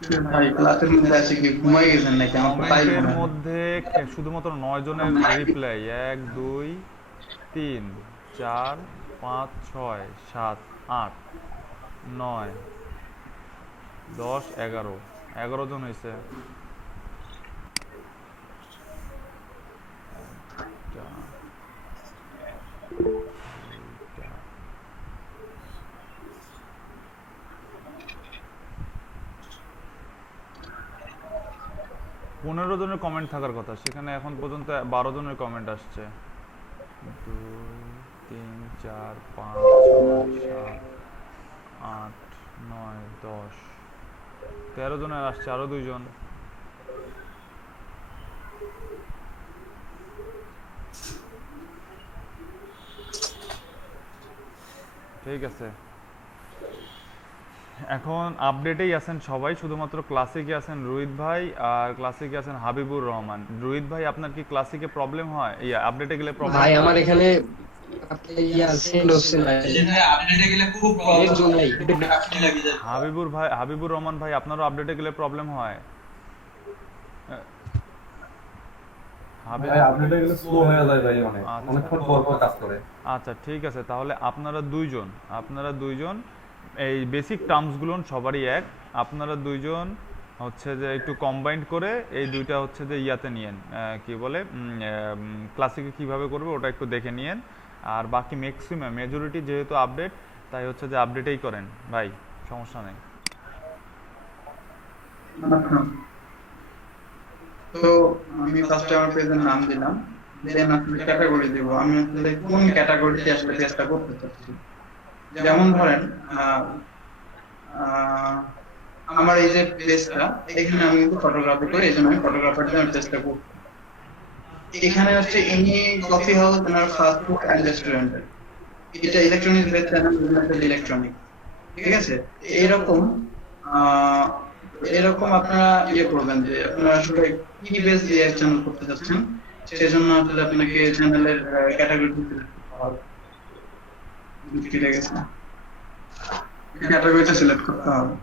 ভাই ক্লাসের মধ্যে আছে কি ঘুমাই গেছেন নাকি? আমার তো তাই কমেন্টের মনে হয়। মধ্যে শুধুমাত্র 9 জনের রিপ্লাই। 1 2 3 4 5 6 7 8 9 10 11 11 জন হয়েছে। একটা, দুইটা, 15 জনের কমেন্ট থাকার কথা, সেখানে এখন পর্যন্ত 12 জনের কমেন্ট আসছে। 2 3 4 5 6 7 8 9 10 13 জনের আসছে, আরো 2 জন। ঠিক আছে, এখন আপডেটেই আছেন সবাই, শুধুমাত্র ক্লাসিকে আছেন রোহিত ভাই, আর ক্লাসিকে আছেন হাবিবুর রহমান। রোহিত ভাই, আপনার কি ক্লাসিকে প্রবলেম হয়, ইয়া আপডেটে গেলে প্রবলেম ভাই হয়? আমার এখানে আপনার সেন্ড হচ্ছে না, নেট জন্য হাবিবুর রহমান ভাই, আপনারও আপডেটে গেলে প্রবলেম হয়? হাবি- ভাই আপডেটে গেলে স্লো হয়ে যায় ভাই, অনেক আচ্ছা, অনেকক্ষণ পর পর কাজ করে। আচ্ছা, ঠিক আছে, তাহলে আপনারা দুইজন এই বেসিক টার্মসগুলো সবারই এক। আপনারা দুইজন হচ্ছে যে একটু কম্বাইন্ড করে এই দুইটা হচ্ছে যে ইয়াতে নিয়েন, কি বলে, ক্লাসিকে কিভাবে করবে ওটা একটু দেখে নিয়েন। আর বাকি ম্যাক্সিমাম মেজরিটি যেহেতু আপডেট, তাই হচ্ছে যে আপডেটেই করেন ভাই, সমস্যা নেই। আচ্ছা, তো আমি ফার্স্টে আমার পেজের নাম দিলাম, দেন আসলে ক্যাটাগরি দিব। আমি আসলে কোন ক্যাটাগরিতে আসলে পেজটা করতে চাচ্ছি। যেমন ধরেন আহ, আহ, আমার এই যে পেজটা, এখানে আমি কিন্তু ফটোগ্রাফি করি, এই জন্য আমি ফটোগ্রাফার জন্য চেষ্টা করছি। এখানে হচ্ছে এনি কফি হাউস আর ফাস্ট ফুড অ্যান্ড রেস্টুরেন্ট, এটা ইলেকট্রনিক্স বেস চ্যানেল, ইলেকট্রনিক, ঠিক আছে। এরকম আহ এরকম আপনারা ইয়ে করবেন যে আপনারা আসলে কি বেস দিয়ে চ্যানেল করতে চাচ্ছেন, সেজন্য আসলে আপনাকে চ্যানেলের ক্যাটাগরি কেটে গেছে, ক্যাটাগরিটা সিলেক্ট করতে হবে।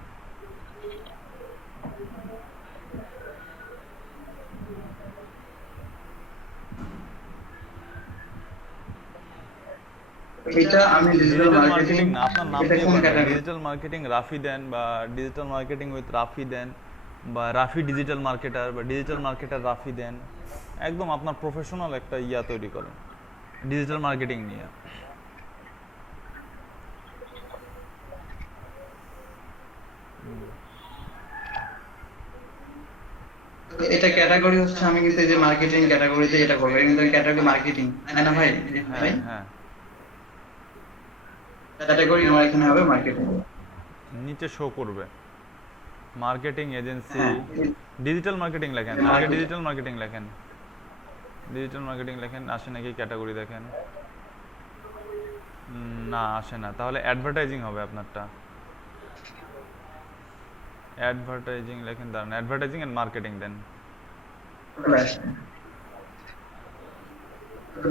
এটা আমি ডিজিটাল ডিজিটাল মার্কেটিং, মার্কেটিং না, আপনার নাম এটা দিয়ে কোন বানান, ক্যাটাগরি? ডিজিটাল মার্কেটিং রাফি দেন, বা ডিজিটাল মার্কেটিং উইথ রাফি দেন, বা রাফি ডিজিটাল মার্কেটার, বা ডিজিটাল মার্কেটার রাফি দেন। একদম আপনার প্রফেশনাল একটা ইয়া তৈরি করেন ডিজিটাল মার্কেটিং নিয়ে। এটা ক্যাটাগরি হচ্ছে, আমি কিন্তু এই যে মার্কেটিং ক্যাটাগরিতে এটা করবো, কিন্তু ক্যাটাগরি মার্কেটিং, তাই না ভাই? হ্যাঁ, ভাই হ্যাঁ, ক্যাটাগরি আমার এখানে হবে মার্কেটিং। নিচে শো করবে মার্কেটিং এজেন্সি। হ্যাঁ, ডিজিটাল মার্কেটিং লেখেন, আগে মার্কেটিং। ডিজিটাল মার্কেটিং লেখেন, ডিজিটাল মার্কেটিং লেখেন, আসে নাকি ক্যাটাগরি দেখেন। না, আসে না, তাহলে অ্যাডভার্টাইজিং হবে আপনারটা। অ্যাডভার্টাইজিং লেখেন, দাঁড়ান, অ্যাডভার্টাইজিং এন্ড মার্কেটিং দেন।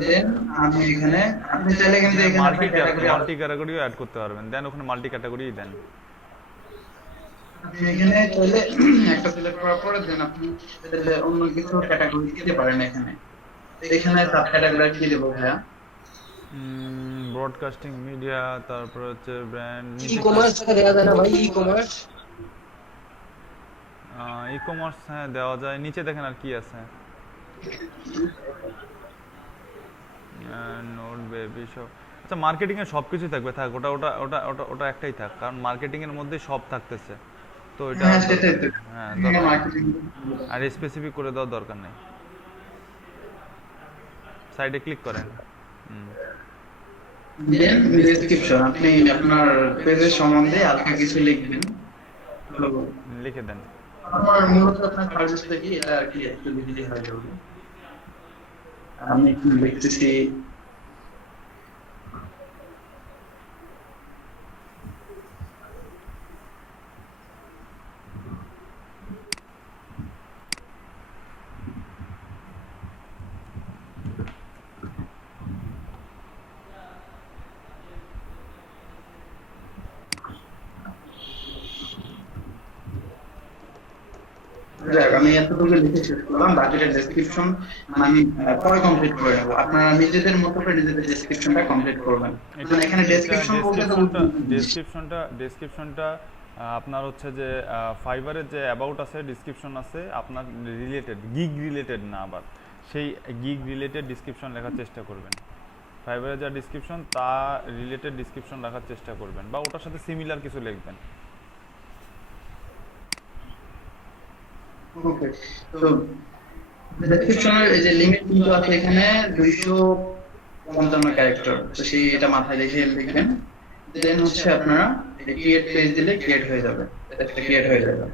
দেন আমি এখানে, আপনি চাইলে কিন্তু এখানে এখানে আপনার ক্যাটাগরি, মাল্টি ক্যাটাগরিও অ্যাড করতে পারবেন, দেন ওখানে মাল্টি ক্যাটাগরিই দেন। আপনি এখানে চাইলে একটা সিলেক্ট করার পরে দেন আপনি চাইলে অন্য কিছু ক্যাটাগরি দিতে পারেন এখানে। তো এখানে সাব ক্যাটাগরি কি দেবো ভাইয়া? ব্রডকাস্টিং মিডিয়া, তারপর হচ্ছে ব্র্যান্ড, ই নিচে কি? কমার্স দেওয়া যায় না ভাই? ই কমার্স ই কমার্স, হ্যাঁ দেওয়া যায়, নিচে দেখেন আর কি আছে। নোট বেবি সব। আচ্ছা, মার্কেটিং এর সব কিছুই থাকবে, থাক, ওটা ওটা ওটা ওটা ওটা একটাই থাক, কারণ মার্কেটিং এর মধ্যে সব থাকতেছে, তো এটা হ্যাঁ আর সেটাই দরকার তো, নেই, হ্যাঁ দরকার নেই। মার্কেটিং। আর স্পেসিফিক করে দেওয়ার দরকার নেই, সাইডে ক্লিক করেন। হুম, দেন ডেসক্রিপশন, আপনি আপনার পেজের সম্বন্ধে হালকা কিছু লিখবেন। ভালো করে। লিখে দেন। আমার মূলত আপনার সার্ভিসটা কি, এটা আর কি একটু লিখলে হয়ে যাবে। আমি একটু লিখতেছি। যাই হোক, আমি এতটুকু লিখে শেষ করলাম, বাকিটা ডেসক্রিপশন আমি পরে কমপ্লিট করে নেবো। আপনারা নিজেদের মতো করে নিজেদের ডেসক্রিপশনটা কমপ্লিট করবেন। মানে এখানে ডেসক্রিপশন বলতে তো ডেসক্রিপশনটা আপনার হচ্ছে যে ফাইবারের যে অ্যাবাউট আছে, ডিসক্রিপশন আছে, আপনার রিলেটেড গিগ রিলেটেড না, আবার সেই গিগ রিলেটেড ডিসক্রিপশন লেখার চেষ্টা করবেন। ফাইবারের যা ডিসক্রিপশন তা রিলেটেড ডিসক্রিপশন রাখার চেষ্টা করবেন, বা ওটার সাথে সিমিলার কিছু লিখবেন। ওকে, তো ডেসক্রিপশনের এই যে লিমিট কিন্তু আছে এখানে 255 ক্যারেক্টার, তো সেই এটা মাথায় রেখে লিখবেন। দেন হচ্ছে আপনারা ক্রিয়েট পেজ দিলে ক্রিয়েট হয়ে যাবে, পেজটা ক্রিয়েট হয়ে যাবে।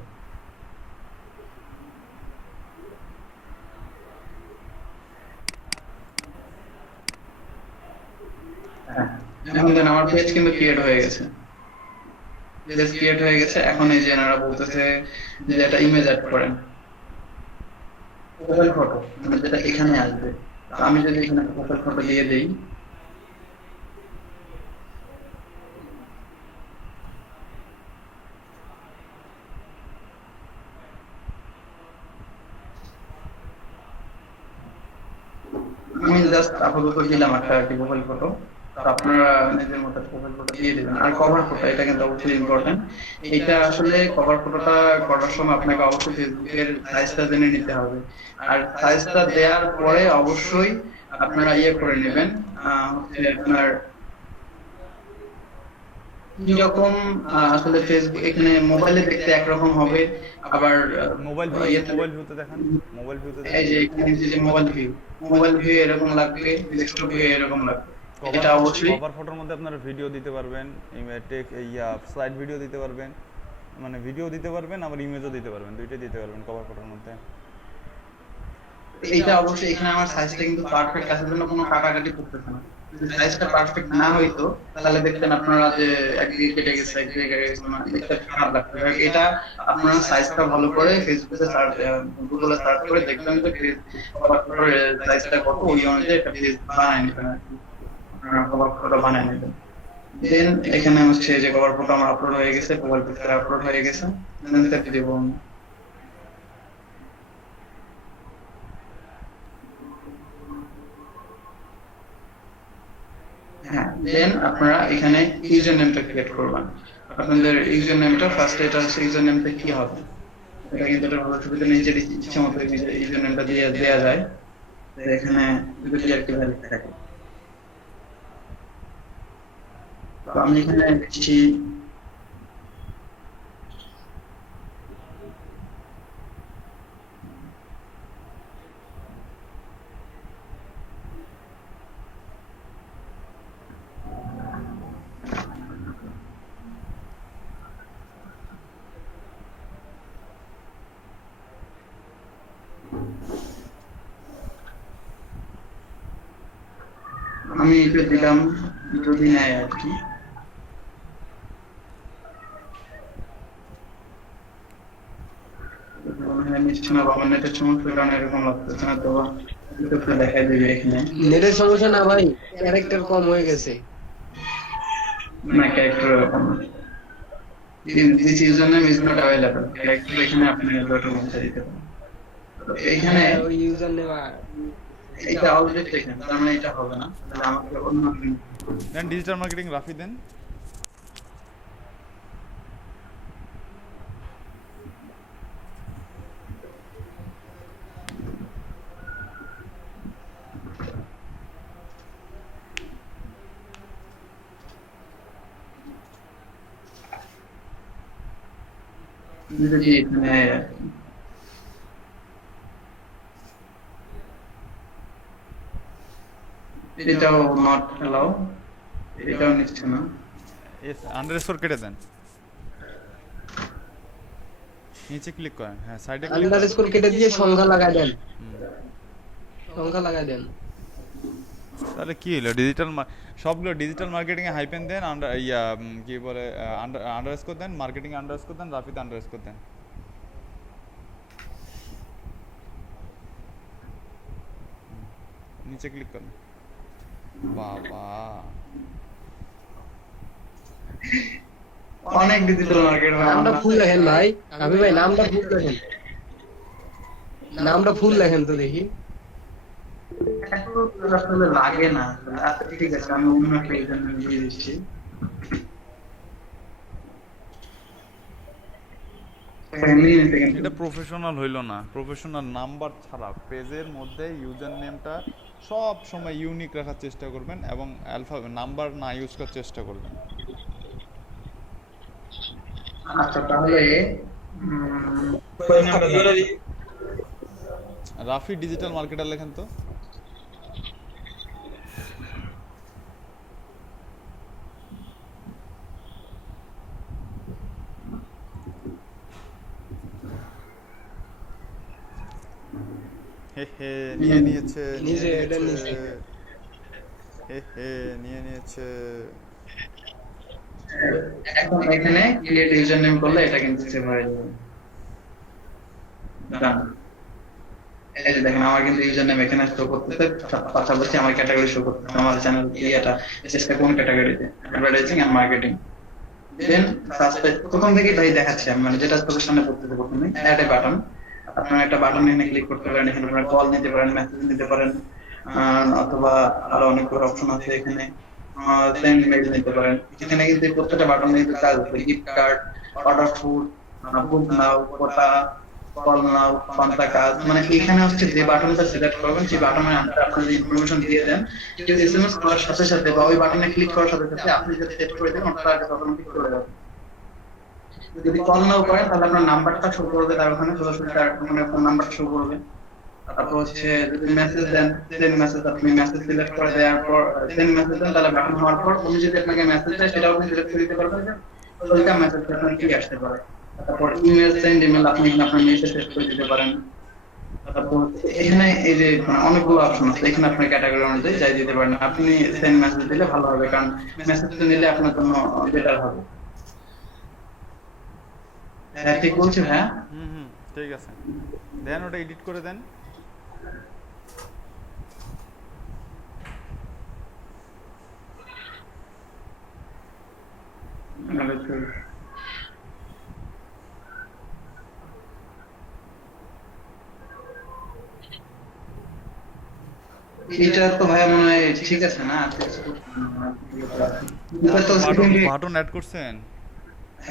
হ্যাঁ, এখন দেন আমার পেজ কিন্তু ক্রিয়েট হয়ে গেছে, পেজ ক্রিয়েট হয়ে গেছে। এখন এই যে এনারা বলতেছে যে একটা ইমেজ অ্যাড করেন, প্রোফাইল ফটো মানে যেটা এখানে আসবে। তো আমি যদি এখানে প্রোফাইল ফটো দিয়ে দেই, আমি জাস্ট আপাতত দিলাম একটা প্রোফাইল ফটো। তো আপনারা নিজের মতো প্রোফাইল ফটো দিয়ে দিবেন। আর কভার ফটো, এটা কিন্তু অবশ্যই ইম্পর্টেন্ট। এটা আসলে কভার ফটোটা করার সময় আপনাকে অবশ্যই ফেসবুকের সাইজটা জেনে নিতে হবে। আর সাইজটা দেওয়ার পরে অবশ্যই আপনারা ইয়ে করে নেবেন, হচ্ছে আপনার কিরকম আসলে ফেসবুক এখানে মোবাইলে দেখতে একরকম হবে, আবার মোবাইল ভিউতে দেখেন, মোবাইল ভিউতে এই যে এখানে যে মোবাইল ভিউ এরকম লাগবে, ডেস্কটপ ভিউ এরকম লাগবে। এটা অবশ্যই কভার ফটোর মধ্যে আপনারা ভিডিও দিতে পারবেন, স্লাইড ভিডিও দিতে পারবেন, মানে ভিডিও দিতে পারবেন, আবার ইমেজও দিতে পারবেন, দুইটাই দিতে পারবেন কভার ফটোর মধ্যে। এইটা অবশ্যই এখানে আমার সাইজটা কিন্তু পারফেক্ট আছে, জন্য কোনো কাটাকাটি করতেছে না। যদি সাইজটা পারফেক্ট না হইতো তাহলে দেখতেন আপনারা যে একদিকে কেটে গেছে, একদিকে কেটে গেছে, মানে দেখতে খারাপ লাগতো। এটা আপনারা সাইজটা ভালো করে ফেসবুকে সার্চ, গুগলে সার্চ করে দেখবেন যে কভার ফটোর সাইজটা কত, ওই অনুযায়ী একটা পেজ বানায় নেবেন আর কি। আপনারা কভার ফটো বানায় নেবেন। দেন এখানে হচ্ছে যে কভার ফটো আমার আপলোড হয়ে গেছে, প্রোফাইল পিকচার আপলোড হয়ে গেছে। দেন সেভ দিব আমি। হ্যাঁ, দেন আপনারা এখানে ইউজার নেমটা ক্রিয়েট করবেন। আপনাদের ইউজার নেমটা ফার্স্টে, এটা হচ্ছে ইউজার নেমটা কি হবে, এটা কিন্তু এটা ভালো ছবিতে নিজের ইচ্ছা মতো নিজের ইউজার নেমটা দিয়ে দেওয়া যায়। তো এখানে দুটি একটি ভ্যালু থাকে। তো আমি এখানে দিচ্ছি আমি এটা দিলাম যদি নেয় আর কি। নিশ্চয় না, বাবা নেটের সমস্যার কারণে এরকম লাগতেছে না, তো একটু দেখাই দিবে এখানে। নেটের সমস্যা না ভাই, ক্যারেক্টার কম হয়ে গেছে। না, ক্যারেক্টার এরকম না। This username is not available. Character এখানে আপনি ডট মুছে দিতে পারেন। তো এখানে ওই ইউজার নেম এটা অলরেডি টেকেন, তার মানে এটা হবে না, তাহলে আমাকে অন্য দেন ডিজিটাল মার্কেটিং রাফি দেন। যদি এখানে এটাও নট অ্যালাউ, এটাও নিচ্ছে না। আন্ডারস্কোর কেটে দেন, নিচে ক্লিক করেন, হ্যাঁ সাইডে ক্লিক করেন। আন্ডারস্কোর কেটে দিয়ে সংখ্যা লাগাই দেন, সংখ্যা লাগাই দেন। তাহলে কি হলো, সবগুলো ডিজিটাল মার্কেটিং এ হাইপেন দেন, কি বলে আন্ডারস্কোর দেন, মার্কেটিং আন্ডারস্কোর দেন, রাফিতে আন্ডারস্কোর দেন। নিচে ক্লিক করেন। বাবা অনেক ডিজিটাল মার্কেট, নামটা ভুল লেখেন ভাই, আমি ভাই নামটা ভুল লেখেন। নামটা ফুল লেখেন তো দেখি। এত আসলে লাগে না আসলে। আচ্ছা ঠিক আছে, আমি অন্য একটা ইউজার নেম দিয়ে দিচ্ছি। এটা প্রফেশনাল হইলো না। প্রফেশনাল নাম্বার ছাড়া পেজের মধ্যে ইউজার নেমটা সব সময় ইউনিক রাখার চেষ্টা করবেন এবং অ্যালফাবেট নাম্বার না ইউজ করার চেষ্টা করবেন। আচ্ছা তাহলে কোন নামটা দিই? রাফি ডিজিটাল মার্কেটার লেখেন তো। হে হে নিয়ে নিয়েছে, নিয়ে নিজে এটা নিয়েছে, নিজে। হে হে নিয়ে নিয়েছে। এখন এখানে ক্রিয়েট ইউজার নেম করলে এটা কিন্তু সেভ হয়ে যাবে। Done। এই যে দেখেন আমার কিন্তু ইউজার নেম এখানে শো করতেছে, পাশাপাশি আমার ক্যাটাগরি শো করতেছে, আমার চ্যানেল এটা চেষ্টা কোন ক্যাটাগরিতে, অ্যাডভার্টাইজিং এন্ড মার্কেটিং। দেন ফার্স্টে প্রথম থেকেই ভাই দেখাচ্ছি আমি, মানে যেটা চোখের সামনে পড়তেছে প্রথমে অ্যাড এ বাটন। আপনারা একটা বাটন এখানে ক্লিক করতে পারেন, এখানে আপনারা কল নিতে পারেন, মেসেজ নিতে পারেন, অথবা আরো অনেকগুলো অপশন আছে এখানে। সেন্ড মেইল নিতে পারেন। এখানে কিন্তু প্রত্যেকটা বাটনে কিন্তু কাজ আছে, গিফট কার্ড, অর্ডার ফুড, বুক নাও, কোটা, কল নাও, পান্তা কাজ। মানে এখানে হচ্ছে যে বাটনটা সিলেক্ট করবেন সেই বাটনের আন্ডারে আপনি যে ইনফরমেশন দিয়ে দেন, কেউ এসএমএস করার সাথে সাথে বা ওই বাটনে ক্লিক করার সাথে সাথে আপনি যেটা সেট করে দেন ওটা আগে অটোমেটিক চলে যাবে। যদি কল নাও করেন তাহলে আপনার নাম্বারটা শো করবে, তার ওখানে সরাসরি তার ওখানে ফোন নাম্বারটা শো করবে। তারপর হচ্ছে যদি মেসেজ দেন, সেন্ড মেসেজ, আপনি মেসেজ সিলেক্ট করে দেওয়ার পর সেন্ড মেসেজ দেন, তাহলে বাটন হওয়ার পর উনি যদি আপনাকে মেসেজ দেয় সেটাও আপনি সিলেক্ট করে দিতে পারবেন যে ওইটা মেসেজ আপনার কি আসতে পারে। তারপর ইমেল, সেন্ড ইমেল, আপনি এখানে আপনার মেসেজ সেট করে দিতে পারেন। তারপর এখানে এই যে অনেকগুলো অপশন আছে, এখানে আপনার ক্যাটাগরি অনুযায়ী যাই দিতে পারেন। আপনি সেন্ড মেসেজ দিলে ভালো হবে, কারণ মেসেজটা নিলে আপনার জন্য বেটার হবে। হ্যাঁ ঠিক বলছি ভাইয়া? হুম হুম ঠিক আছে, দেন ওটা এডিট করে দেন। এটা তো ভাইয়া মনে হয় ঠিক আছে না? এটা তো বাটন অ্যাড করছেন?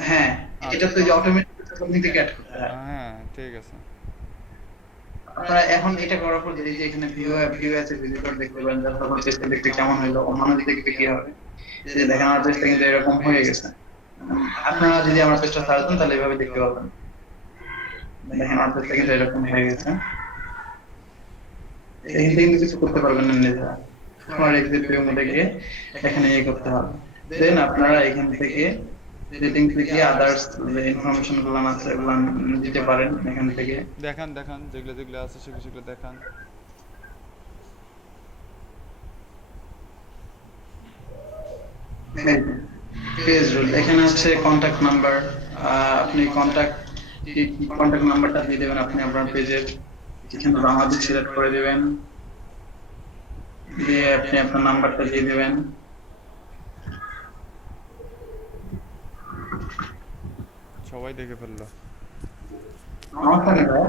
হ্যাঁ, এটা তো অটোমেটিক থেকে অ্যাড করতে হয়। হ্যাঁ ঠিক আছে। আপনারা এখন এটা করার পর এই যে এখানে ভিউ আছে, ভিজিটর দেখতে পারেন, তখন পেজটা দেখতে কেমন হলো, অন্যান্য দিক থেকে কি হবে। এই যে দেখেন আমার পেজটা কিন্তু এরকম হয়ে গেছে। আপনারা যদি আমার পেজটা সার্চ দেন তাহলে এভাবে দেখতে পাবেন। দেখেন আমার পেজটা কিন্তু এরকম হয়ে গেছে। এখান থেকে কিন্তু কিছু করতে পারবেন না নিজেরা। আমার এক্সিট ভিউ মধ্যে গিয়ে এখানে ইয়ে করতে হবে। দেন আপনারা এখান থেকে সেটিংস থেকে আদার্স যে ইনফরমেশন গুলো আছে এগুলো দিতে পারেন এখান থেকে। দেখান দেখান যেগুলো যেগুলো আছে সেগুলো সেগুলো দেখান। পেজ রুল এখানে আছে কন্টাক্ট নাম্বার, আপনি কন্টাক্ট নাম্বারটা দিয়ে দেবেন আপনি আপনার পেজের, এখানে বাংলাদেশ সিলেক্ট করে দিবেন, দিয়ে আপনি আপনার নাম্বারটা দিয়ে দিবেন। সবাই দেখে ফেললো। আমার ফোনে ভাই,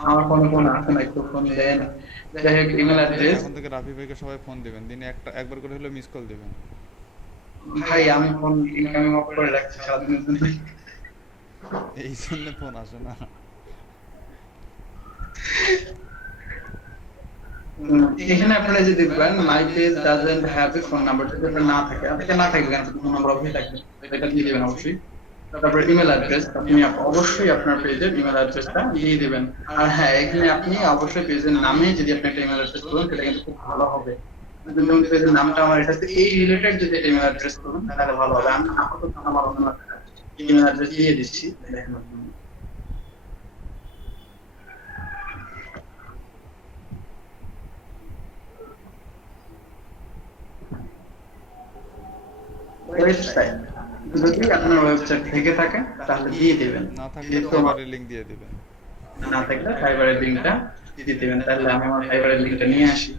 আমার ফোনে ফোন আছে না, একটু ফোন দেন। যাই হোক ইমেল অ্যাড্রেস। এখন থেকে রাফি ভাইকে সবাই ফোন দিবেন, দিনে একবার করে হলেও মিস কল দিবেন। ভাই আমি ফোন ইনকামিং অফ করে রাখছি সারাদিনের জন্য। এই জন্য ফোন আসে না। এখানে আপনারা যদি দেখবেন my page doesn't have a phone number, যদি আপনার না থাকে, আপনাকে না থাকে কেন, ফোন নাম্বার অবশ্যই থাকবে, এটা দিয়ে দিবেন অবশ্যই। তারপরে ইমেল অ্যাড্রেস, আপনি অবশ্যই আপনার পেজের ইমেল অ্যাড্রেসটা দিয়ে দিবেন। আর হ্যাঁ এখানে আপনি অবশ্যই পেজের নামে যদি আপনি একটা ইমেল অ্যাড্রেস করুন সেটা কিন্তু খুব ভালো হবে। যেমন পেজের নামটা আমার এটাতে এই রিলেটেড যদি ইমেল অ্যাড্রেস করুন তাহলে ভালো হবে। আমি আপাতত আমার অন্য ইমেল অ্যাড্রেস দিয়ে দিচ্ছি, দেখেন আপনি। ওয়েবসাইট যদি আপনার ওয়েবসাইট থেকে থাকে তাহলে দিয়ে দিবেন, না থাকলে যেহেতু আমার ফাইবারের লিংক দিয়ে দিবেন। না থাকলে ফাইবারের লিংকটা দিয়ে দিবেন। তাহলে আমি আমার ফাইবারের লিংকটা নিয়ে আসি।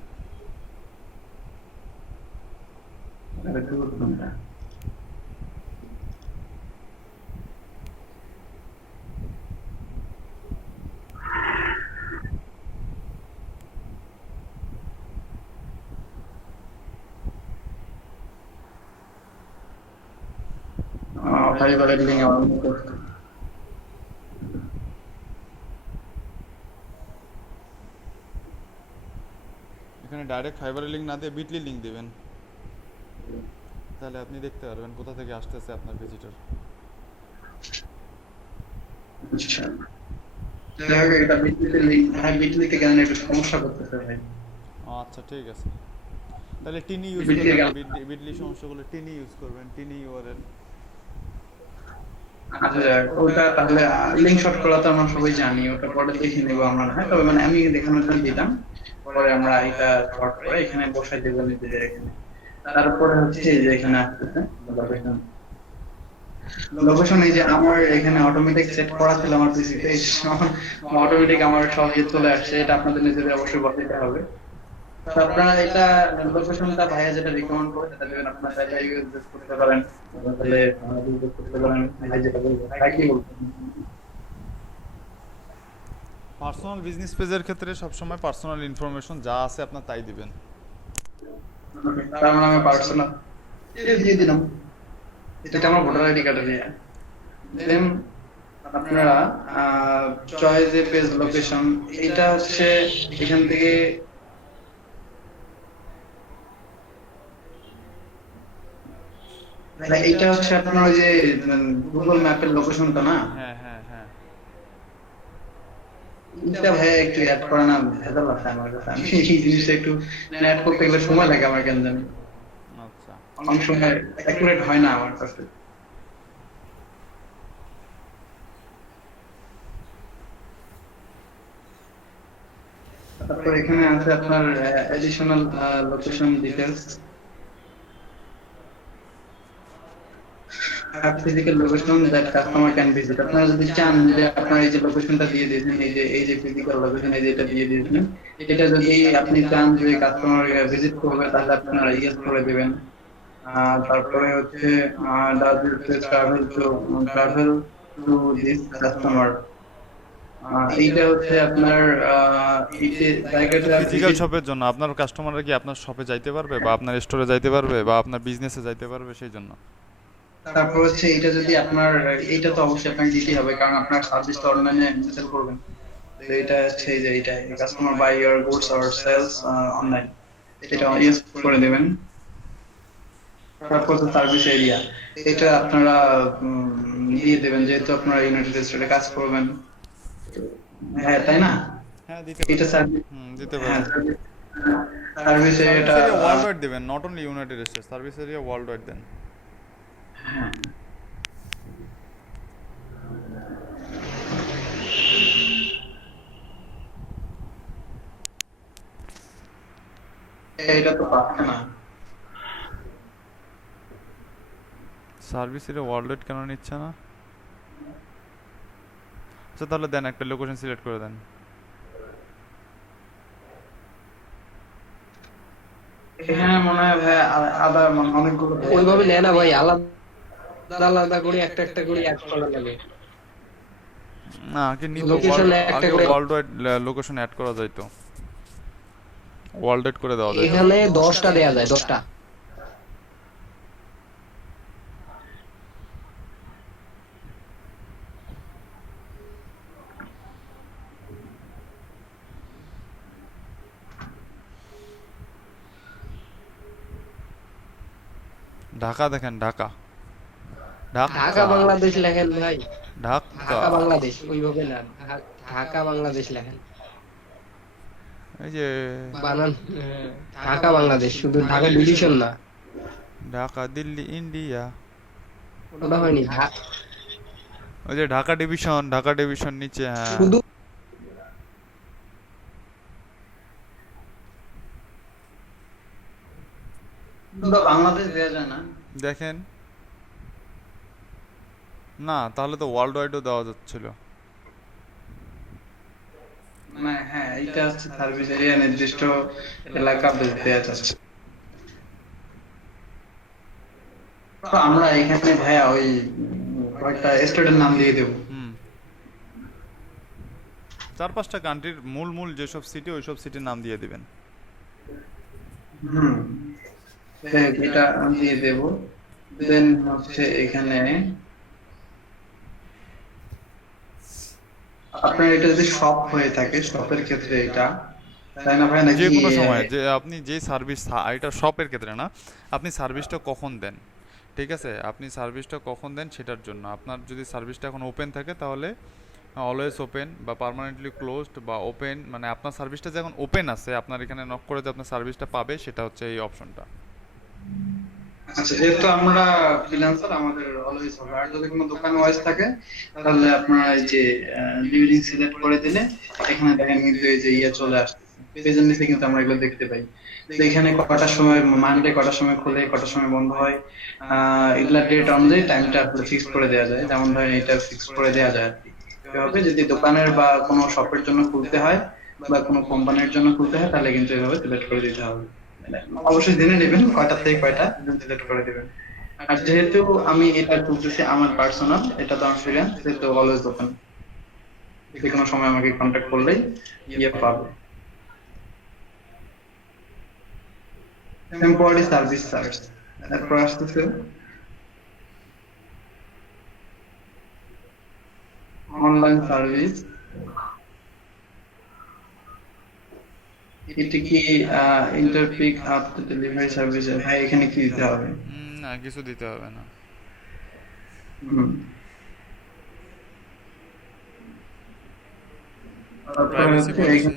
ফাইবারের লিঙ্ক আমার মতো এখানে ডাইরেক্ট ফাইবারের লিঙ্ক না দিয়ে বিটলি লিঙ্ক দিবেন, তাহলে আপনি দেখতে পারবেন কোথা থেকে আসতেছে আপনার ভিজিটর। আচ্ছা যাই হোক, এটা বিটলিতে লিঙ্ক, হ্যাঁ বিটলিতে কেন একটু সমস্যা করতেছে ভাই। আচ্ছা ঠিক আছে, তাহলে টিনি ইউজ বিটলি করবেন, কেন? বিটলি সমস্যাগুলো টিনি ইউজ করবেন, টিনি ইউআরএল। আচ্ছা যাই হোক, ওটা তাহলে লিঙ্ক শর্ট করা তো আমরা সবাই জানি, ওটা পরে দেখে নেবো আমরা, হ্যাঁ তবে মানে আমি দেখানোর জন্য দিলাম, পরে আমরা এটা শর্ট করে এখানে বসাই দেবো নিজেদের এখানে। তারপরে হচ্ছে এই যে এখানে আসতেছে লোকেশন, লোকেশন এই যে আমার এখানে অটোমেটিক সেট করা ছিল আমার পিসিতে, অটোমেটিক আমার সব ইয়ে চলে আসছে, এটা আপনাদের নিজেদের অবশ্যই বসাতে হবে। তো আপনারা এটা লোকেশনটা ভাইয়া যেটা রিকমেন্ড করে সেটা দেবেন, আপনারা চাইলে ইউজ করতে পারেন, তাহলে ইউজ করতে পারেন, ভাই যেটা বলবো ভাই কি বলবো। পার্সোনাল বিজনেস পেজের ক্ষেত্রে সবসময় পার্সোনাল ইনফরমেশন যা আছে আপনার তাই দিবেন। তার মানে আমি পার্সোনাল দিয়ে দিলাম, এটা আমার ভোটার আইডি কার্ডে নিয়ে দেন আপনারা চয়েস এ পেজ লোকেশন, এটা হচ্ছে এখান থেকে মানে এইটা হচ্ছে আপনার ওই যে গুগল ম্যাপের লোকেশনটা না, হ্যাঁ হ্যাঁ হ্যাঁ, এটা ভাই একটু অ্যাড করে না, ভেজাল আছে আমার কাছে, আমি এই জিনিসটা একটু অ্যাড করতে গেলে সময় লাগে আমার, কেন জানি আচ্ছা অনেক সময় অ্যাকুরেট হয় না আমার কাছে। তারপর এখানে আছে আপনার additional location details, physical location that customer can visit. আপনারা যদি চান যে আপনার এই যে লোকেশনটা দিয়ে দিয়েছেন, এই যে ফিজিক্যাল লোকেশন এই যে এটা দিয়ে দিয়েছেন, এটা যদি আপনি চান যে কাস্টমার ভিজিট করবে তাহলে আপনারা ইয়েস করে দিবেন। তারপরে হচ্ছে does it travel to this customer, এইটা হচ্ছে আপনার এই যে জায়গাটা ফিজিক্যাল শপের জন্য আপনার কাস্টমাররা কি আপনার শপে যাইতে পারবে বা আপনার স্টোরে যাইতে পারবে বা আপনার বিজনেসে যাইতে পারবে সেই জন্য। তারপর হচ্ছে এটা যদি আপনার, এটা তো অবশ্যই আপনাকে দিতেই হবে কারণ আপনার সার্ভিসটা অনলাইনে সেল করবেন, তো এটা হচ্ছে এই যে এটা customer buy your goods or sales online, এটা ইউজ করে দেবেন। তারপর সার্ভিস এরিয়া, এটা আপনারা দিয়ে দেবেন যেহেতু আপনারা ইউনাইটেড স্টেটে কাজ করবেন, হ্যাঁ তাই না, হ্যাঁ দিতে এটা পারবেন, সার্ভিস, দিতে হ্যাঁ পারবেন। সার্ভিস সার্ভিস এরিয়াটা এরিয়া ওয়ার্ল্ড ওয়াইড দিবেন, not only United States, service area world wide দেন। এটা তো পাচ্ছে না, সার্ভিস এরিয়া ওয়ার্ল্ড ওয়াইড কেন নিচ্ছে না? আচ্ছা তাহলে দেন একটা লোকেশন সিলেক্ট করে দেন। এখানে মনে হয় ভাই আলাদা অনেকগুলো ওইভাবে নেয় না ভাই, আলাদা আলাদা করে একটা একটা করে অ্যাড করা লাগে। না আগে নিত, Location একটা আগে করে- ওয়ার্ল্ড ওয়াইড লোকেশন অ্যাড করা যাইতো, ওয়ার্ল্ড ওয়াইড করে দেওয়া যায়। এখানে 10টা দেয়া যায়, 10টা। ঢাকা দেখেন, ঢাকা ঢাকা ঢাকা বাংলাদেশ লেখেন ভাই, ঢাকা ঢাকা বাংলাদেশ ওইভাবে না, ঢাকা বাংলাদেশ লেখেন, এই যে বানান ঢাকা বাংলাদেশ, শুধু ঢাকা ডিভিশন না, ঢাকা দিল্লি ইন্ডিয়া, ওটা হয়নি, ওই যে ঢাকা ডিভিশন, ঢাকা ডিভিশন নিচে, হ্যাঁ শুধু বাংলাদেশ দেওয়া যায় না, দেখেন না তাহলে তো ওয়ার্ল্ড ওয়াইডও দেওয়া যাচ্ছিল। মানে হ্যাঁ এটা হচ্ছে সার্ভিস এরিয়া নির্দিষ্ট এলাকা বেস দেওয়া যাচ্ছে। তো আমরা এখানে ভাইয়া ওই কয়েকটা স্টেটের নাম দিয়ে দেবো। হুম, 4-5টা কান্ট্রির মূল মূল যেসব সিটি ওইসব সিটির নাম দিয়ে দিবেন। হুম এটা আমি দিয়ে দেবো। দেন হচ্ছে এখানে আপনার এটা যদি শপ হয়ে থাকে, শপের ক্ষেত্রে এটা, তাই না ভাই? যে নাকি কোনো সময় যে আপনি যে সার্ভিস, এটা শপের ক্ষেত্রে না, আপনি সার্ভিসটা কখন দেন, ঠিক আছে, আপনি সার্ভিসটা কখন দেন সেটার জন্য। আপনার যদি সার্ভিসটা এখন ওপেন থাকে তাহলে অলওয়েজ ওপেন, বা পার্মানেন্টলি ক্লোজড, বা ওপেন, মানে আপনার সার্ভিসটা যখন ওপেন আছে, আপনার এখানে নক করে যে আপনার সার্ভিসটা পাবে, সেটা হচ্ছে এই অপশনটা। আচ্ছা, যেহেতু আমরা ফ্রিল্যান্সার, আমাদের অলওয়েজ হবে। আর যদি কোনো দোকান ওয়াইজ থাকে, তাহলে আপনারা এই যে ডিউরিং সিলেক্ট করে দিলে এখানে দেখেন কিন্তু এই যে ইয়ে চলে আসতেছে, পেজের নিচে কিন্তু আমরা এগুলো দেখতে পাই। তো এখানে কটার সময় মানডে, কটার সময় খুলে, কটার সময় বন্ধ হয়, এগুলা ডেট অনুযায়ী টাইমটা আসলে ফিক্স করে দেওয়া যায়। যেমন ধরেন এটা ফিক্স করে দেওয়া যায় আর কি। এভাবে যদি দোকানের বা কোনো শপের জন্য খুলতে হয় বা কোনো কোম্পানির জন্য খুলতে হয়, তাহলে কিন্তু এভাবে সিলেক্ট করে দিতে হবে। অবশ্যই জেনে নেবেন কয়টা থেকে কয়টা সিলেক্ট করে দিবেন। আর যেহেতু আমি এটা খুলতেছি আমার পার্সোনাল, এটা তো আমার ফ্রিল্যান্স, সেহেতু অলওয়েজ ওপেন, যে কোনো সময় আমাকে কন্ট্যাক্ট করলেই ইয়ে পাবে। টেম্পোরারি সার্ভিস চার্জ, তারপর আসতেছে অনলাইন সার্ভিস। এটা কি ইন্টারপিক আপ ডেলিভারি সার্ভিস? ভাই এখানে কি দিতে হবে? না, কিছু দিতে হবে না। হুম। তারপরে প্রাইভেসি হচ্ছে পলিসি,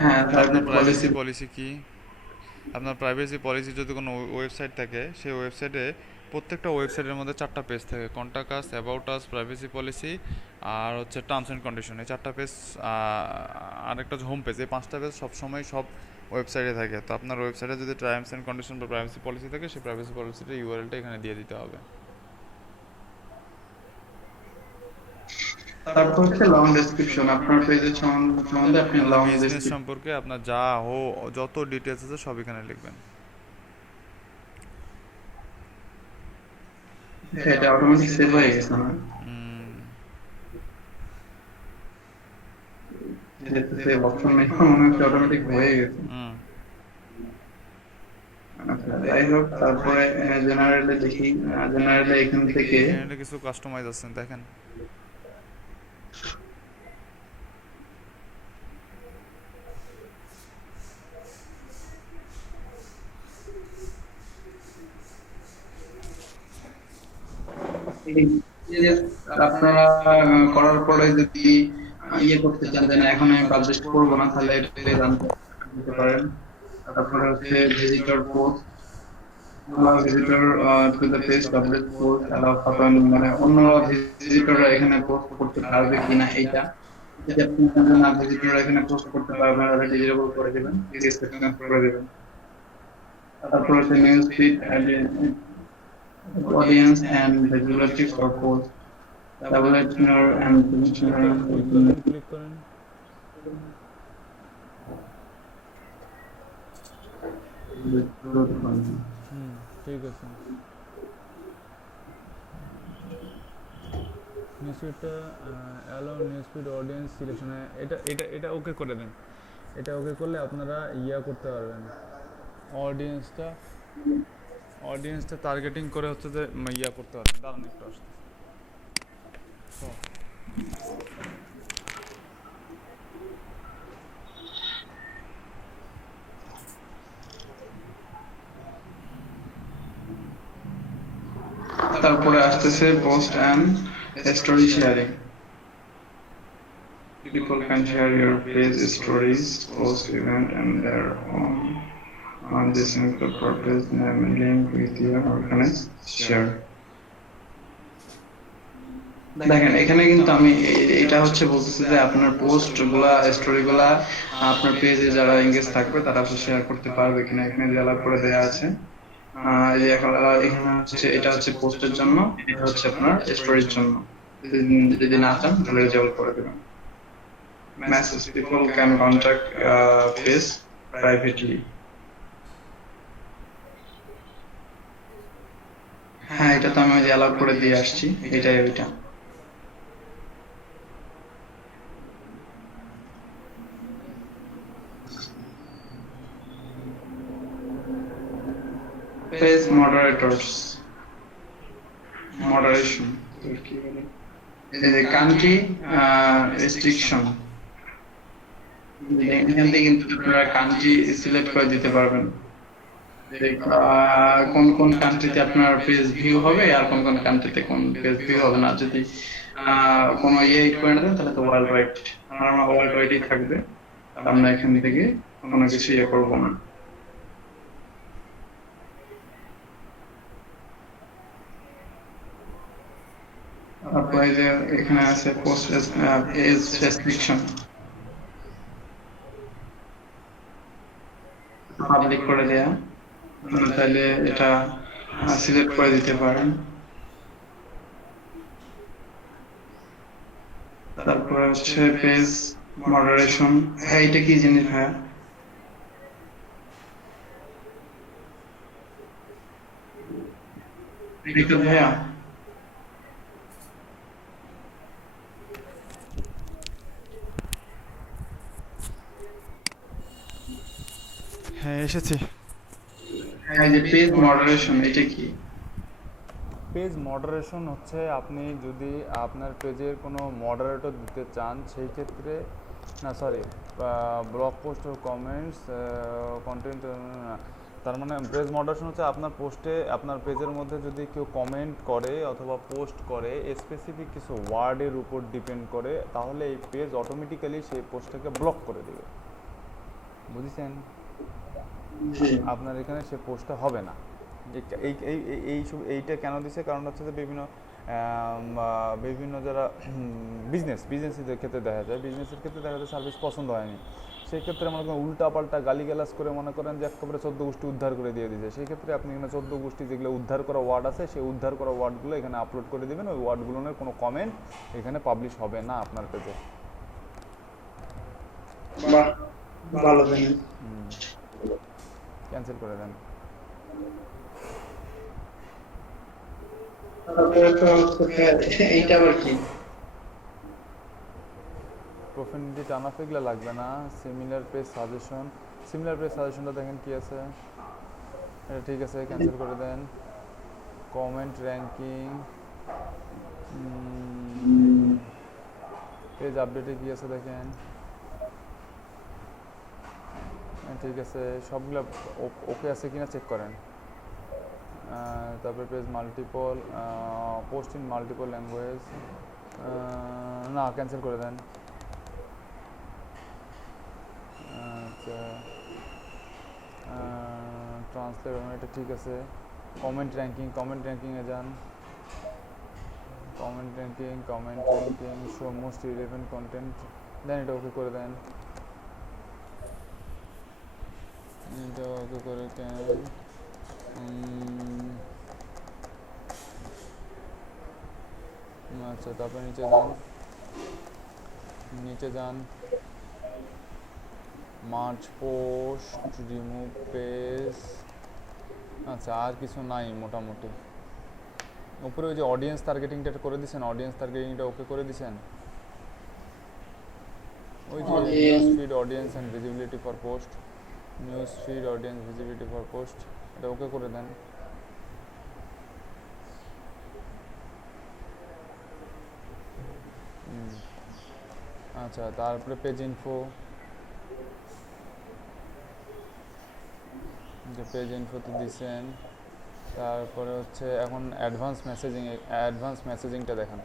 হ্যাঁ, আপনার সার্ভিস পলিসি। প্রাইভেসি পলিসি কি? আপনার প্রাইভেসি পলিসি যদি কোনো ওয়েবসাইট থাকে, সেই ওয়েবসাইটে, প্রত্যেকটা ওয়েবসাইটের মধ্যে 4টা পেজ থাকে: contact us, about us, privacy policy, আর হচ্ছে টার্মস অ্যান্ড কন্ডিশন। এই 4টা পেজ, আরেকটা হচ্ছে হোম পেজ। এই 5টা পেজ সবসময় সব ওয়েবসাইটে থাকে। তো আপনার ওয়েবসাইটে যদি টার্মস অ্যান্ড কন্ডিশন বা প্রাইভেসি পলিসি থাকে, সেই প্রাইভেসি পলিসিটা ইউআরএলটা এখানে দিয়ে দিতে হবে। তারপর হচ্ছে লং ডেসক্রিপশন, আপনার পেজের সম্বন্ধে আপনি মানে লং বিজনেস ডেসক্রিপশন। সম্পর্কে আপনার যা যত ডিটেলস আছে সব এখানে লিখবেন। এটা অটোমেটিক সেভ হয়ে গেছে না? উম, যেহেতু সেভ অপশন নেই, মনে হচ্ছে অটোমেটিক হয়ে গেছে। উম, আচ্ছা, যাই হোক, তারপরে জেনারেলে দেখি। জেনারেলে এখান থেকে এখানে কিছু কাস্টমাইজ আছে দেখেন। এই যে আপনারা করার পরে যদি ইয়ে করতে চান যে না এখন আমি পাবলিশ করবো না, তাহলে এটা জানতে দিতে পারেন। তারপরে হচ্ছে visitor post, allow visitor to the page, public post, allow pattern, মানে অন্য ভিজিটররা এখানে পোস্ট করতে পারবে কিনা এইটা। যদি আপনি জানেন না ভিজিটররা এখানে পোস্ট করতে পারবে, তাহলে ডিজেবল করে দিবেন, রেস্ট্রিকশন করে দিবেন। তারপর হচ্ছে news feed, audience and visibility for post, ডাবলেটনার এন্ড পজিশনার। ক্লিক করেন। ঠিক আছে। নিউজফিডটা অ্যালাউ নিউজফিড অডিয়েন্স সিলেকশনে, এটা ওকে করে দেন। এটা ওকে করলে আপনারা করতে পারবেন। অডিয়েন্সটা অডিয়েন্সটা টার্গেটিং করে হচ্ছে যে করতে পারবেন। দাঁড়ান একটু আসতে। তারপরে আসতেছে post and story sharing. People can share your page stories, post event and their own on this single purpose name and link with your organized share. দেখেন এখানে কিন্তু আমি এটা হচ্ছে বলতেছি যে আপনার পোস্ট গুলা, স্টোরি গুলা আপনার পেজে যারা এঙ্গেজ থাকবে তারা আসলে শেয়ার করতে পারবে কিনা, এখানে জেলা করে দেয়া আছে। এই এখানে হচ্ছে এটা হচ্ছে পোস্টের জন্য, এটা হচ্ছে আপনার স্টোরির জন্য। যদি না চান তাহলে ডিসেবল করে দেবেন। Message, people can contact page privately. হ্যাঁ, এটা তো আমি ওই যে অ্যালাউ করে দিয়ে আসছি, এটাই ওইটা। পেজ মডারেটরস, মডারেশন কি বলে, এই যে কান্ট্রি রেস্ট্রিকশন, এখান থেকে কিন্তু আপনারা কান্ট্রি সিলেক্ট করে দিতে পারবেন যে কোন কোন কান্ট্রিতে আপনার পেজ ভিউ হবে আর কোন কোন কান্ট্রিতে কোন পেজ ভিউ হবে না। যদি কোনো ইয়ে করে দেন তাহলে তো ওয়ার্ল্ড ওয়াইড, আমার ওয়ার্ল্ড ওয়াইডই থাকবে, আমরা এখান থেকে কোনো কিছু ইয়ে করবো না। তারপরে যে এখানে আছে পোস্ট পেজ রেস্ট্রিকশন, পাবলিক করে দেয়া, তাহলে এটা সিলেক্ট করে দিতে পারেন। তারপরে হচ্ছে পেজ মডারেশন, হ্যাঁ এটা কি জিনিস ভাইয়া? এটা ভাইয়া হ্যাঁ এসেছি। হ্যাঁ যে পেজ মডারেশন এটা কি? পেজ মডারেশন হচ্ছে আপনি যদি আপনার পেজের কোনো মডারেটর দিতে চান সেই ক্ষেত্রে, না সরি, ব্লগ পোস্ট ও কমেন্টস কন্টেন্ট, তার মানে পেজ মডারেশন হচ্ছে আপনার পোস্টে আপনার পেজের মধ্যে যদি কেউ কমেন্ট করে অথবা পোস্ট করে স্পেসিফিক কিছু ওয়ার্ডের উপর ডিপেন্ড করে, তাহলে এই পেজ অটোমেটিক্যালি সেই পোস্টটাকে ব্লক করে দেবে, বুঝেছেন? আপনার এখানে সে পোস্টটা হবে না। এইটা কেন দিছে, কারণ হচ্ছে যে বিভিন্ন যারা বিজনেসের ক্ষেত্রে দেখা যায়, সার্ভিস পছন্দ হয়নি, সেই ক্ষেত্রে মনে করেন উল্টাপাল্টা গালিগালাজ করে মনে করেন যে একেবারে 14 গোষ্ঠী উদ্ধার করে দিয়ে দিয়েছে। সেই ক্ষেত্রে আপনি এখানে 14 গোষ্ঠী যেগুলো উদ্ধার করা ওয়ার্ড আছে সেই উদ্ধার করা ওয়ার্ডগুলো এখানে আপলোড করে দেবেন। ওই ওয়ার্ডগুলোর কোনো কমেন্ট এখানে পাবলিশ হবে না আপনার পেজে। বাহ, ভালো জানেন। ক্যান্সেল করে দেন। তারপরে তো হচ্ছে এইটা আবার কি? প্রোফাইলটি টানা ফেগলে লাগবে না। সিমিলার পেজ সাজেশনটা দেখেন কি আছে, এটা ঠিক আছে, ক্যান্সেল করে দেন। কমেন্ট র্যাঙ্কিং, পেজ আপডেটে কি আছে দেখেন, ঠিক আছে, সবগুলো ওকে আছে কিনা চেক করেন। তারপরে page multiple, post in multiple language, না ক্যান্সেল করে দেন। আচ্ছা, ট্রান্সলেট এটা ঠিক আছে। কমেন্ট র্যাঙ্কিংয়ে যান, comment ranking show most relevant content, then এটা ওকে করে দেন। এটা ওকে করে দেন। আচ্ছা, তারপরে নিচে যান, মার্চ পোস্ট, রিমুভ পেজ, আচ্ছা আর কিছু নাই মোটামুটি। উপরে ওই যে অডিয়েন্স টার্গেটিংটা করে দিয়েছেন, ওকে করে দিয়েছেন। ওই যে news feed audience and visibility for post, এটা ওকে করে দেন। আচ্ছা, তারপরে পেজ ইনফো, যে পেজ ইনফোতে দিচ্ছেন। তারপরে হচ্ছে এখন অ্যাডভান্স মেসেজিংটা দেখান।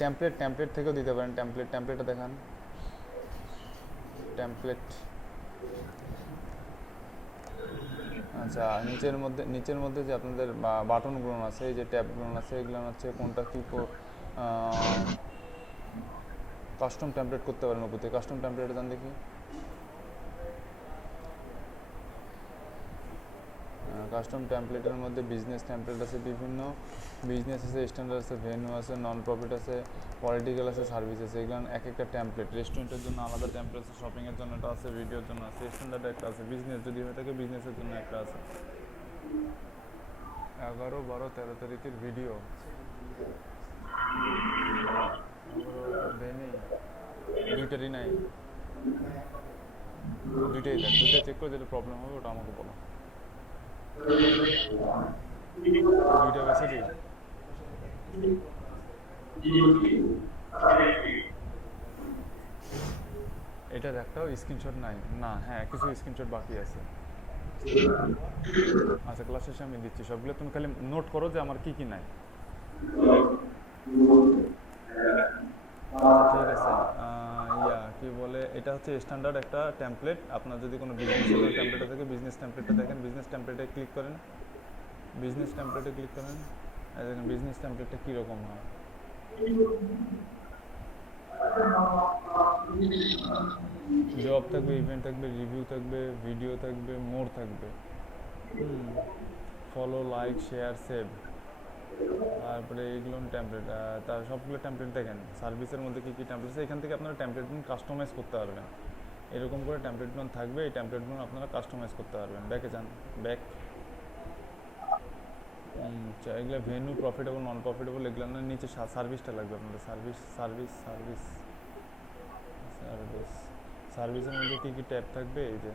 টেমপ্লেট থেকেও দিতে পারেন। টেমপ্লেটটা দেখান। আচ্ছা, নিচের মধ্যে যে আপনাদের বাটনগুলো আছে, এই যে ট্যাবগুলো আছে, এগুলো হচ্ছে কোনটা কী কাস্টম টেমপ্লেট করতে পারেন। উপরে কাস্টম টেমপ্লেটে দেন দেখি। কাস্টম টেমপ্লেটের মধ্যে বিজনেস টেমপ্লেট আছে, বিভিন্ন বিজনেস আছে, স্ট্যান্ডার্ড আছে, ভেন্যু আছে, নন প্রফিট আছে, পলিটিক্যাল আছে, সার্ভিস আছে। এগুলো এক একটা টেমপ্লেট। রেস্টুরেন্টের জন্য আলাদা টেমপ্লেট আছে, শপিংয়ের জন্য একটা আছে, ভিডিওর জন্য আছে, স্ট্যান্ডার্ড একটা আছে, বিজনেস যদি হয়ে থাকে বিজনেসের জন্য একটা আছে। 11, 12, 13 তারিখের ভিডিও দেয়নি, দুইটারই নাই, দুইটাই দেন। দুইটা চেক করে যেটা প্রবলেম হবে ওটা আমাকে বলো। দুইটা মেসেজই এটার একটাও স্ক্রিনশট নাই না, হ্যাঁ কিছু স্ক্রিনশট বাকি আছে। আচ্ছা ক্লাস শেষে আমি দিচ্ছি সবগুলো, তুমি খালি নোট করো যে আমার কি কি নাই। আচ্ছা ঠিক আছে। কি বলে, এটা হচ্ছে স্ট্যান্ডার্ড একটা টেমপ্লেট। আপনার যদি কোনো বিজনেসের টেমপ্লেটে থাকে, বিজনেস টেমপ্লেটটা দেখেন, বিজনেস টেমপ্লেটে ক্লিক করেন, বিজনেস টেমপ্লেটে ক্লিক করেন, দেখেন বিজনেস টেমপ্লেটটা কীরকম হয়। জব থাকবে, ইভেন্ট থাকবে, রিভিউ থাকবে, ভিডিও থাকবে, মোর থাকবে, ফলো, লাইক, শেয়ার, সেভ, তারপরে এইগুলো টেমপ্লেট। তার সবগুলো টেমপ্লেট দেখেন সার্ভিসের মধ্যে কী কী টেমপ্লেট আছে, এখান থেকে আপনারা টেমপ্লেটগুলো কাস্টমাইজ করতে পারবেন। এরকম করে টেমপ্লেটগুলো থাকবে, এই টেমপ্লেটগুলো আপনারা কাস্টমাইজ করতে পারবেন। ব্যাকে যান, ব্যাক। এগুলো ভেন্যু, প্রফিটেবল, নন প্রফিটেবল, এগুলো নিচে সার্ভিসটা লাগবে আপনাদের। সার্ভিস সার্ভিস সার্ভিস সার্ভিস সার্ভিসের মধ্যে কী কী ট্যাব থাকবে, এই যে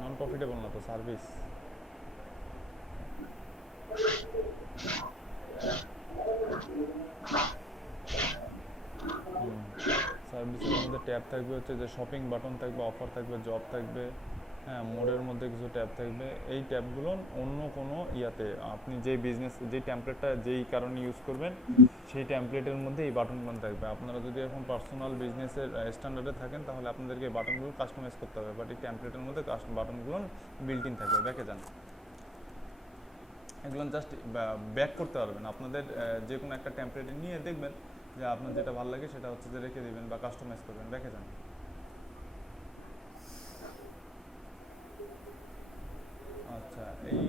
নন প্রফিটেবল না তো, সার্ভিস। সার্ভিসের মধ্যে ট্যাব থাকবে হচ্ছে যে শপিং বাটন থাকবে, অফার থাকবে, জব থাকবে, হ্যাঁ মোডের মধ্যে কিছু ট্যাব থাকবে। এই ট্যাবগুলো অন্য কোনো ইয়াতে আপনি যেই বিজনেস, যেই টেমপ্লেটটা যেই কারণে ইউজ করবেন সেই টেমপ্লেটের মধ্যে এই বাটনগুলো থাকবে। আপনারা যদি এখন পার্সোনাল বিজনেসের স্ট্যান্ডার্ডে থাকেন তাহলে আপনাদেরকে এই বাটনগুলো কাস্টমাইজ করতে হবে, বাট এই টেমপ্লেটের মধ্যে বাটনগুলো বিল্ট ইন থাকবে। ব্যাকে যান, এগুলো জাস্ট ব্যাক করতে পারবেন। আপনাদের যে কোনো একটা টেমপ্লেটে নিয়ে দেখবেন যে আপনার যেটা ভালো লাগে সেটা হচ্ছে যে রেখে দিবেন বা কাস্টমাইজ করবেন। ব্যাকে যান। আচ্ছা, এই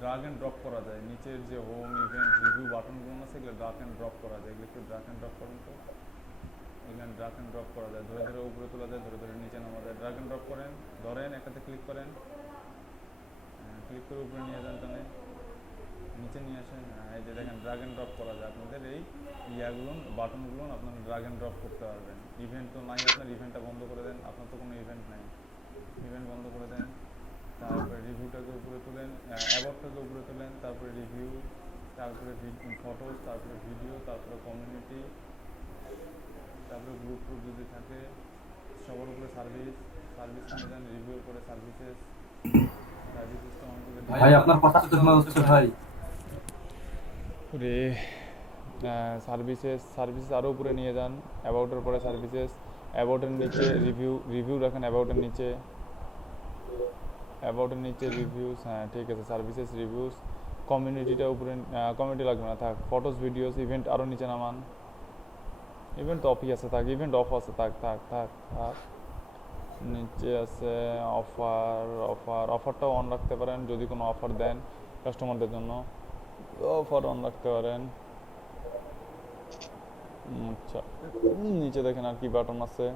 ড্রাগ অ্যান্ড ড্রপ করা যায়, নিচের যে হোম, ইভেন্ট, রিভিউ বাটনগুলো আছে এগুলো ড্রাগ অ্যান্ড ড্রপ করা যায়। এগুলো একটু ড্রাগ অ্যান্ড ড্রপ করুন তো। এখানে ড্রাগ অ্যান্ড ড্রপ করা যায়, ধরে ধরে উপরে তোলা যায়, ধরে ধরে নিচে নামা যায়। ড্রাগ অ্যান্ড ড্রপ করেন, ধরেন একটাতে ক্লিক করেন, ক্লিক করে উপরে নিয়ে যান, টানে নিচে নিয়ে আসেন। এই যে দেখেন ড্রাগ অ্যান্ড ড্রপ করা যায়। আপনাদের এই ইয়াগুলো, বাটনগুলো আপনারা ড্রাগ অ্যান্ড ড্রপ করতে পারবেন। ইভেন্ট তো নাই আপনার, ইভেন্টটা বন্ধ করে দেন, আপনার তো কোনো ইভেন্ট নাই, ইভেন্ট বন্ধ করে দেন। তারপরে রিভিউটাকে উপরে তোলেন, অ্যাবাউটটাকে উপরে তোলেন, তারপরে রিভিউ, তারপরে ফটোস, তারপরে ভিডিও, তারপরে কমিউনিটি, তারপরে গ্রুপ ট্রুপ যদি থাকে সবার উপরে সার্ভিস, সার্ভিস নিয়ে যান, রিভিউর পরে সার্ভিসেস, সার্ভিসেসটা অন করে ভাই আপনার কথা তো শোনা যাচ্ছে ভাই। রে সার্ভিসেস, সার্ভিসেস আরও উপরে নিয়ে যান, অ্যাবাউটের পরে সার্ভিসেস, অ্যাবাউটের নিচে রিভিউ, রিভিউ রাখেন অ্যাবাউটের নিচে, অ্যাবাউটের নিচে রিভিউস, হ্যাঁ ঠিক আছে, সার্ভিসেস, রিভিউস, কমিউনিটিটা উপরে, কমিউনিটি লাগবে না, থাক, ফটোস, ভিডিওস, ইভেন্ট আরও নিচে নামান। ইভেন্ট তো অফই আছে, থাক, ইভেন্ট অফ আছে, থাক থাক থাক থাক। নিচে আছে অফার, অফার, অফারটাও অন রাখতে পারেন যদি কোনো অফার দেন কাস্টমারদের জন্য, অফার অন রাখতে পারেন। আচ্ছা, নিচে দেখেন আর কি বাটন আছে।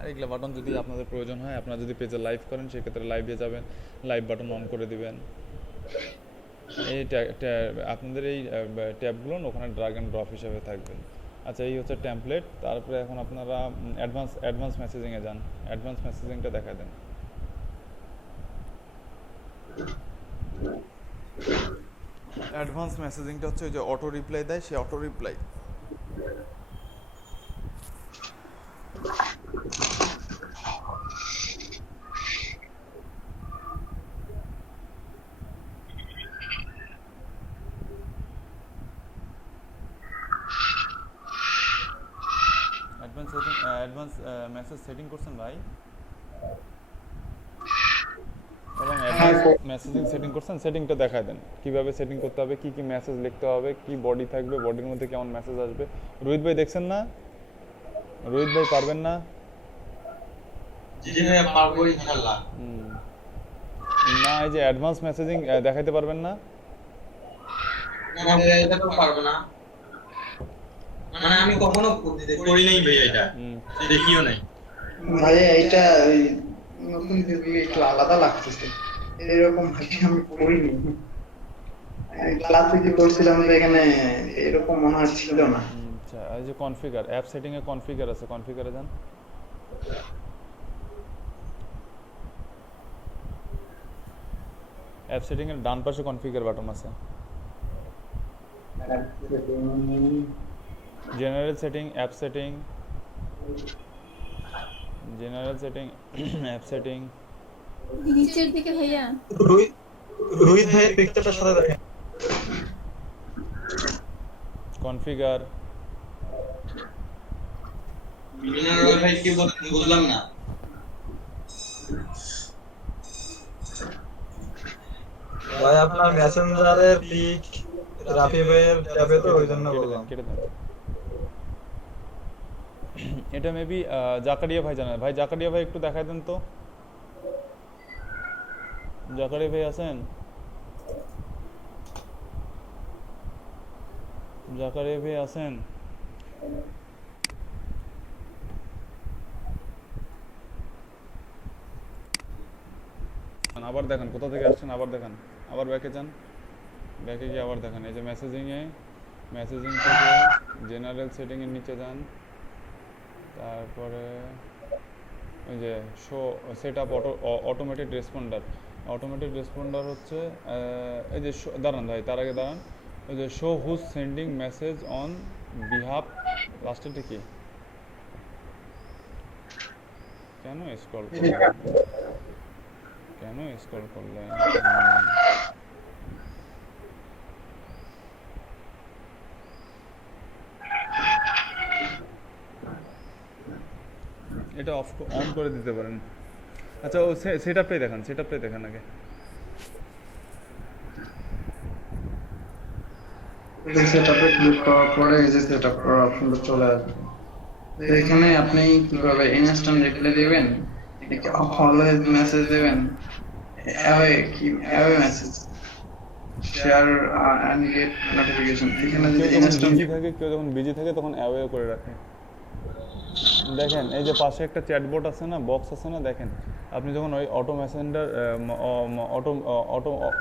আর এগুলো বাটন যদি আপনাদের প্রয়োজন হয়, আপনারা যদি পেজে লাইভ করেন সেক্ষেত্রে লাইভে যাবেন, লাইভ বাটন অন করে দিবেন। এই আপনাদের এই ট্যাবগুলো ওখানে ড্রাগ অ্যান্ড ড্রপ হিসেবে থাকবে। আচ্ছা, এই হচ্ছে টেমপ্লেট। তারপরে এখন আপনারা অ্যাডভান্স মেসেজিংয়ে যান, অ্যাডভান্স মেসেজিংটা দেখা দেন। অ্যাডভান্স মেসেজিংটা হচ্ছে ওই যে অটো রিপ্লাই দেয়, সেই auto reply. Advance message setting করছেন ভাই, এবং অ্যাডভান্স মেসেজিং সেটিং করছেন, সেটিংটা দেখা দেন কীভাবে সেটিং করতে হবে, কী কী মেসেজ লিখতে হবে, কি বডি থাকবে, বডির মধ্যে কেমন মেসেজ আসবে। রোহিত ভাই দেখছেন না? রোহিত ভাই পারবেন না? জি ভাই পারবো ইনশাআল্লাহ। না, এই যে অ্যাডভান্স মেসেজিং দেখাইতে পারবেন না? না ভাই এটা তো পারবো না, মানে আমি কখনো করি নাই ভাই, এটা দেখিও নাই ভাই। এটা ওই নতুন দিলে একটু আলাদা লাগতেছে, এরকম ভাবে আমি করিনি। ক্লাসে যে করছিলাম তো এখানে এরকম মনে হয় ছিল না। আচ্ছা, এই যে কনফিগার, অ্যাপ সেটিংয়ে কনফিগার আছে, কনফিগারে যান। অ্যাপ সেটিংয়ের ডান পাশে কনফিগার বাটন আছে। General setting, app setting, general setting, app setting, নিচের দিকে ভাইয়া। রোহিত রোহিত ভাইয়ের পিকচারটার সাথে দেখেন। কনফিগার, রোহিত ভাই কি বুঝলাম না। ভাই আপনার মেসেঞ্জারের পিক রাফি ভাইয়ের ট্যাবে তো ওই জন্য বললাম। কেটে দেন। এটা মেবি জাকারিয়া ভাই জানেন। ভাই জাকারিয়া ভাই একটু দেখাই দেন তো। জাকারিয়া ভাই আছেন? জাকারিয়া ভাই আছেন? আবার দেখেন কোথা থেকে আসছেন, আবার দেখেন, আবার ব্যাকে যান, ব্যাকে গিয়ে আবার দেখেন। এই যে মেসেজিংয়ে, মেসেজিং থেকে জেনারেল সেটিংয়ের নিচে যান, তারপরে ওই যে show set up automated responder. Automated responder হচ্ছে এই যে দাঁড়ান ভাই, তার আগে দাঁড়ান। ওই যে show who's sending message on behalf, লাস্টেরটা কি? কেন স্ক্রল করলেন? কেন স্ক্রল করলেন? এটা অন করে দিতে পারেন। আচ্ছা, ও সেটআপটাই দেখান, সেটআপটাই দেখান আগে। সেটআপে ক্লিক করার পরে এই যে সেটআপ করার অপশনটা চলে আসবে। তো এখানে আপনি কি করবেন, ইনস্ট্যান্ট রিপ্লাই দিবেন, অলওয়েজ মেসেজ দিবেন, away message, share and get notification. এখানে যদি ইনস্ট্যান্ট কেউ যখন বিজি থাকে তখন অ্যাওয়ে করে রাখে। দেখেন এই যে পাশে একটা চ্যাটবট আছে না, বক্স আছে না, দেখেন আপনি যখন ওই auto Messenger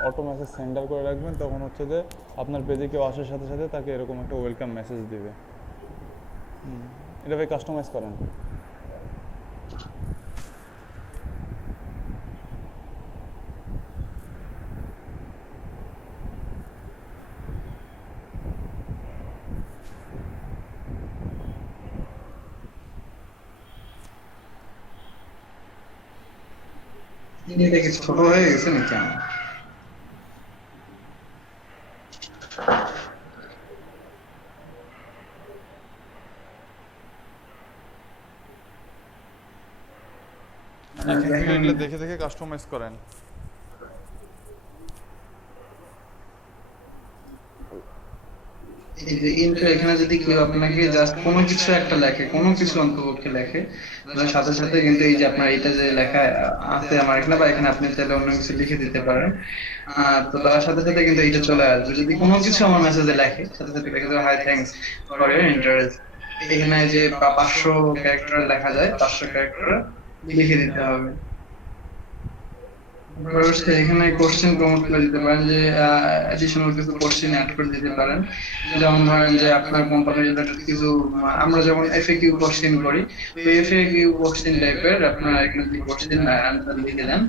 auto message sender করে রাখবেন, তখন হচ্ছে যে আপনার পেজে কেউ আসার সাথে সাথে তাকে এরকম একটা ওয়েলকাম মেসেজ দিবে। এটা ভাই কাস্টমাইজ করেন। এটা কি ছোট হয়ে গেছে নাকি আমার? দেখে দেখে কাস্টমাইজ করেন। এই যে ইন্ট্রো, এখানে যদি কেউ আপনাকে জাস্ট কোনো কিছু একটা লেখে, কোনো কিছু অন্তপক্ষে লেখে, তাহলে সাথে সাথে কিন্তু এই যে আপনার এটা যে লেখা আছে আমার এখানে, বা এখানে আপনি চাইলে অন্য কিছু লিখে দিতে পারেন। তো তার সাথে সাথে কিন্তু এইটা চলে আসবে। যদি কোনো কিছু আমার মেসেজে লেখে, সাথে সাথে লেখে দেবে, hi thanks for your interest. এখানে যে 500 ক্যারেক্টার লেখা যায়, 500 ক্যারেক্টার লিখে দিতে হবে। এখানে কোশ্চেন প্রমোট করে দিতে পারেন, যে অ্যাডিশনাল কিছু কোশ্চেন অ্যাড করে দিতে পারেন। যেমন ধরেন যে আপনার কোম্পানির রিলেটেড কিছু, আমরা যেমন এফএকিউ কোশ্চেন করি, তো এফএকিউ কোশ্চেন টাইপের আপনারা এখানে যদি কোশ্চেন অ্যান্সার লিখে দেন,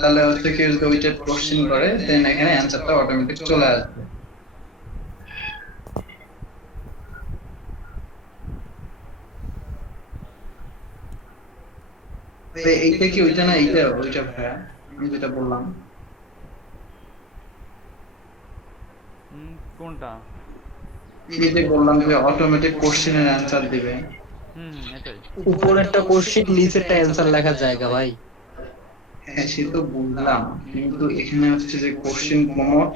তাহলে হচ্ছে কেউ যদি ওইটা কোশ্চেন করে, দেন এখানে অ্যান্সারটা অটোমেটিক চলে আসবে। এইটা কি ওইটা না, এইটা ওইটা ভাইয়া আমি যেটা বললাম। কোনটা? এই যে বললাম যে অটোমেটিক কোশ্চেনের অ্যান্সার দিবে। এটাই। উপরেরটা কোশ্চেন, নিচেরটা অ্যানসার লেখার জায়গা ভাই। হ্যাঁ সে তো বললাম, কিন্তু এখানে হচ্ছে যে কোশ্চেন প্রমোট,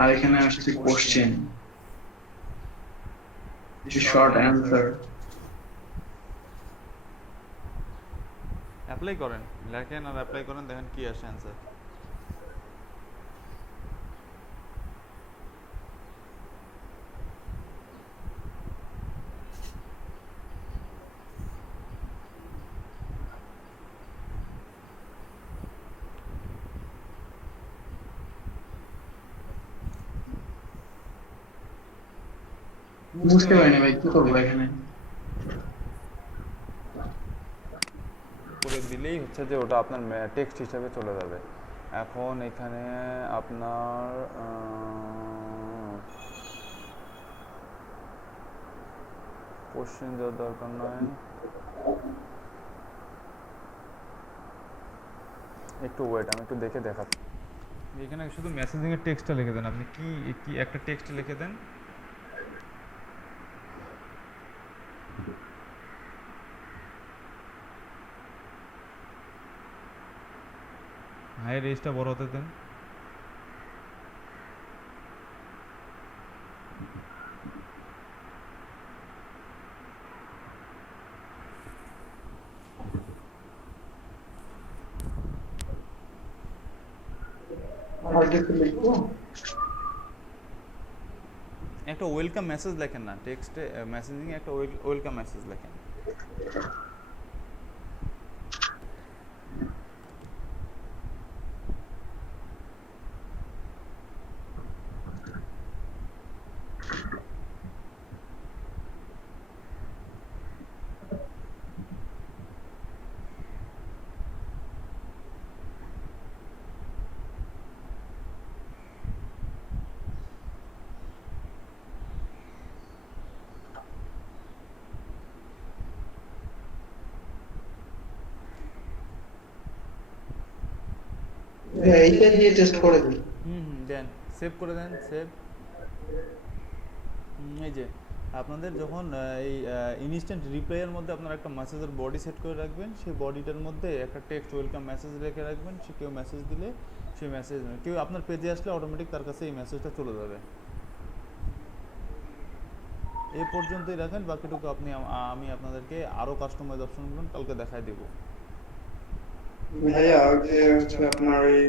আর এখানে হচ্ছে কোশ্চেন শর্ট অ্যান্সার। অ্যাপ্লাই করেন, লেখেন আর অ্যাপ্লাই করেন, দেখেন কি আসে অ্যান্সার। বুঝতে পারিনি ভাই, কি করবো এখানে? করে দিলেই হচ্ছে যে ওটা আপনার টেক্সট হিসেবে চলে যাবে। এখন এখানে আপনার কোশ্চেন দেওয়ার দরকার নয়, একটু ওয়েট, আমি একটু দেখে দেখাচ্ছি। এখানে শুধু মেসেজিং এর টেক্সটটা লিখে দেন, আপনি কি কি একটা টেক্সট লিখে দেন। হাই রেজটা বড় হতে দেন। আর কিছু লিখবো? একটা ওয়েলকাম মেসেজ লেখেন না, টেক্সটে মেসেজিং একটা ওয়েলকাম মেসেজ লেখেন। এইটা দিয়ে টেস্ট করে দিই। দেন সেভ করে দেন, সেভ। এই যে আপনাদের যখন এই ইনস্ট্যান্ট রিপ্লাইয়ের মধ্যে আপনারা একটা মেসেজের বডি সেট করে রাখবেন, সেই বডিটার মধ্যে একটা টেক্সট ওয়েলকাম মেসেজ রেখে রাখবেন। সে কেউ মেসেজ দিলে সেই মেসেজ, কেউ আপনার পেজে আসলে অটোমেটিক তার কাছে এই মেসেজটা চলে যাবে। এই পর্যন্তই রাখেন, বাকিটুকু আমি আপনাদেরকে আরও কাস্টমাইজ অপশনগুলো কালকে দেখাই দেবো। ভাইয়া ওই যে হচ্ছে আপনার ওই